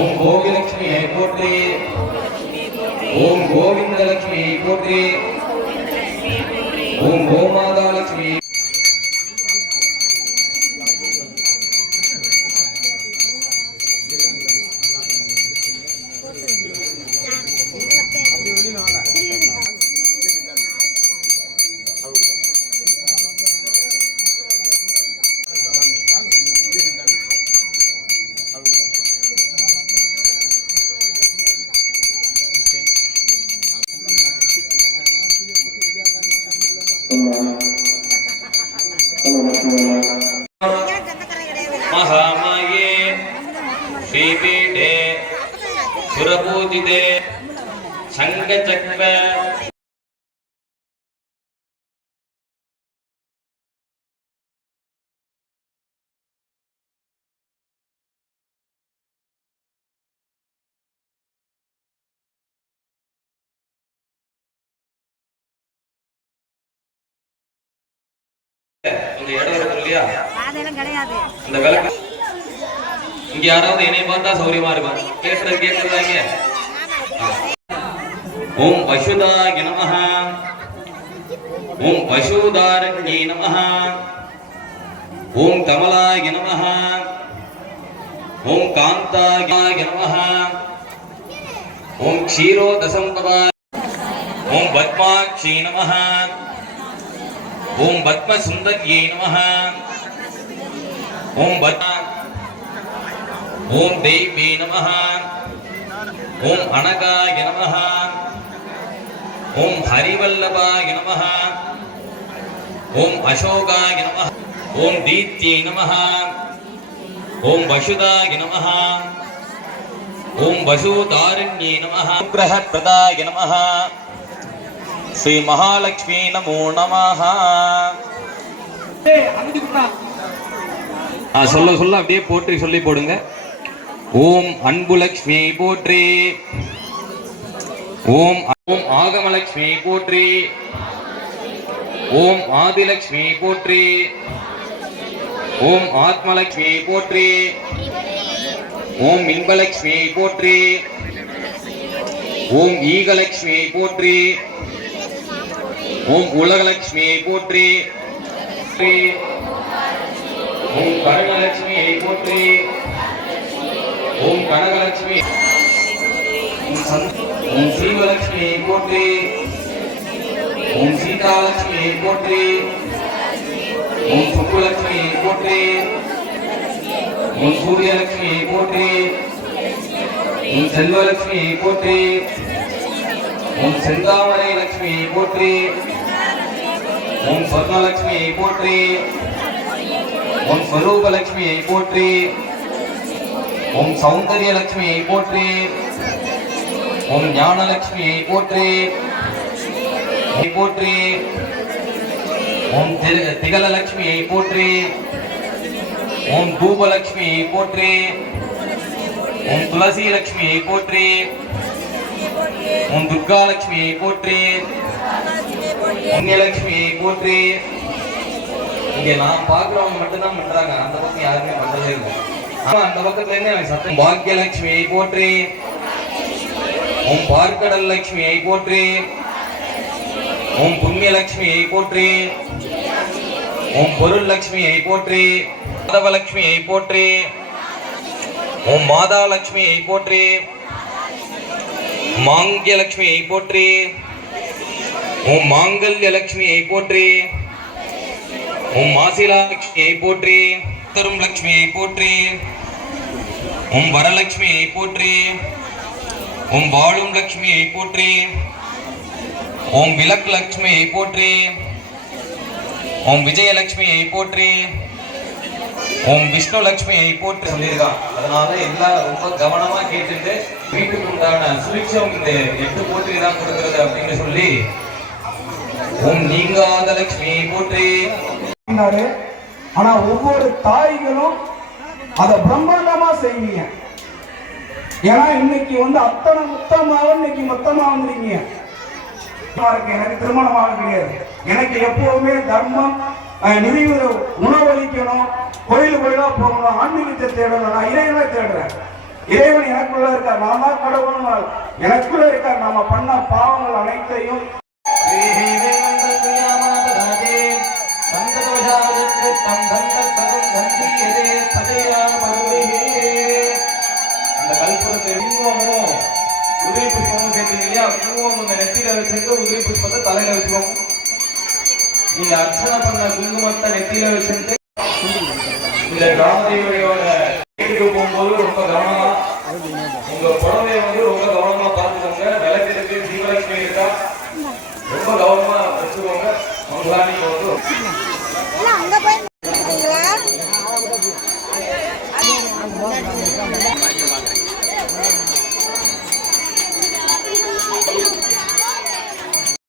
ஓம் கோவிலட்சுமியை போற்றி, ஓம் கோவிந்தலட்சுமியை போற்றி, ஓம் கோமாதாலட்சுமி. महामाये श्रीपीठे सुरपूजिते शंखचक्र இந்த இடம் இருக்கு இல்லையா, அதெல்லாம் கிடையாது. இந்த விளக்கு இங்க யாராவது என்னை பார்த்தா சௌரியமா இருக்கும், பேசுறது கேட்கறதாங்க. ஓம் பசுதாய நமஹ, ஓம் பசுதாரண்யே நமஹ, ஓம் கமலாய நமஹ, ஓம் காந்தாய நமஹ, ஓம் க்ஷீரோதசம்பதாய, ஓம் பத்மாக்ஷி நமஹ, ஓம் பத்ம சுந்தர்யே நமஹ, ஓம் பத்மா, ஓம் தேவி நமஹ, ஓம் அனகாய நமஹ, ஓம் ஹரிவல்லபாய நமஹ, ஓம் அசோகாய நமஹ, ஓம் தீத்யே நமஹ, ஓம் வசுதாய நமஹ, ஓம் வசுதாரண்யே நமஹ, கிரஹப்ரதாய நமஹ, ஸ்ரீ மகாலட்சுமி நமோ நமஹ. சொல்ல சொல்ல அப்படியே போற்றி சொல்லி போடுங்க. ஓம் அன்புலட்சுமி போற்றி, ஓம் ஓம் ஆகமலட்சுமி போற்றி, ஓம் ஆதிலட்சுமி போற்றி, ஓம் ஆத்மலட்சுமி போற்றி, ஓம் இன்பலட்சுமி போற்றி, ஓம் ஈகலட்சுமி போற்றி, ஓம் உலகலட்சுமியை போற்றி, ஓம் கருணலட்சுமியை போற்றி, ஓம் கனகலட்சுமி, ஓம் சீவலட்சுமியை போற்றி, ஓம் சீதாலட்சுமியை போற்றி, ஓம் சுப்புலட்சுமியை போற்றி, ஓம் சூரியலட்சுமியை போற்றி, ஓம் செல்வலட்சுமியை போற்றி, ஓம் செந்தாமரை லட்சுமியை போற்றி, ஓம் சொர்ணலட்சுமியை போற்றி, ஓம் ஸ்வரூபலட்சுமியை போற்றி, ஓம் சௌந்தர்யலட்சுமியை போற்றி, ஓம் ஞானலட்சுமியை போற்றி போற்றி, ஓம் திகழலட்சுமியை போற்றி, ஓம் தூபலட்சுமியை போற்றி, ஓம் துளசி லட்சுமியை போற்றி, ஓம் துர்காலட்சுமியை போற்றி, புண்ணியலட்சுமியை போற்றி. இங்க நான் பாக்குறவங்க மட்டும்தான் பண்றாங்க, அந்த பக்கம் யாருமே பண்றதே இல்லை. அந்த பக்கத்துல இருந்து சத்தம். பாக்கியலட்சுமியை போற்றி, ஓம் பார்க்கடல் லட்சுமியை போற்றி, ஓம் புண்ணியலட்சுமியை போற்றி, ஓம் பொருள் லட்சுமியை போற்றி, மாதவலட்சுமியை போற்றி, ஓம் மாதாலட்சுமியை போற்றி, மாங்கியலட்சுமியை போற்றி, ஓம் மாங்கல்யலட்சுமியை போற்றி, ஓம் மாசிலாலட்சுமியை போற்றி, தரும் லட்சுமியை போற்றி, ஓம் வரலட்சுமியை போற்றி, ஓம் வாழும் லட்சுமியை போற்றி, ஓம் விளக்கு லட்சுமியை போற்றி, ஓம் விஜயலட்சுமியை போற்றி, ஓம் விஷ்ணு லட்சுமியை போற்றி சொல்லியிருக்கான். அதனால எல்லாம் ரொம்ப கவனமா கேட்டுட்டு வீட்டுக்கு உண்டான சுவிட்சம் இந்த 8 போற்றி தான் கொடுக்கிறது அப்படின்னு சொல்லி ஓம் நீங்காத லட்சுமியை போற்றி. ஆனா ஒவ்வொரு தாய்களும் அதை பிரம்மாண்டமா செய்வீங்க. ஏன்னா இன்னைக்கு அத்தனை மொத்தமாக இன்னைக்கு மொத்தமா வந்துருக்கீங்க. எனக்கு திருமணமாக கிடையாது. எனக்கு எப்பவுமே தர்மம், நிதி உணவளிக்கணும், கோயில் கோயிலா போகணும், ஆன்மீகத்தை தேடணும். நான் இறைவனை தேடுறேன். இறைவன் எனக்குள்ள இருக்கார். நான் தான் கடவுள். எனக்குள்ள இருக்கார். நாம பண்ண பாவங்கள் அனைத்தையும் அந்த கல்புரத்தை குங்குமமும் உதிரி புஷ்பமும் சேர்த்துங்க இல்லையா? குங்குமம் உங்க நெத்தியில வச்சுட்டு உதிரி புஷ்பத்தை தலையில வச்சுக்கோங்க. நீங்க அர்ச்சனை பண்ண குங்குமத்தை நெத்தியில வச்சுட்டு இந்த கிராமதேவரையோட வீட்டுக்கு போகும்போது ரொம்ப கவனமா உங்க புடவைய ரொம்ப கவனமா பார்த்துக்கோங்க. விளக்கு இருக்கு, தீபலட்சுமி இருக்கா, ரொம்ப கவனமா வச்சுக்கோங்க. மங்களானி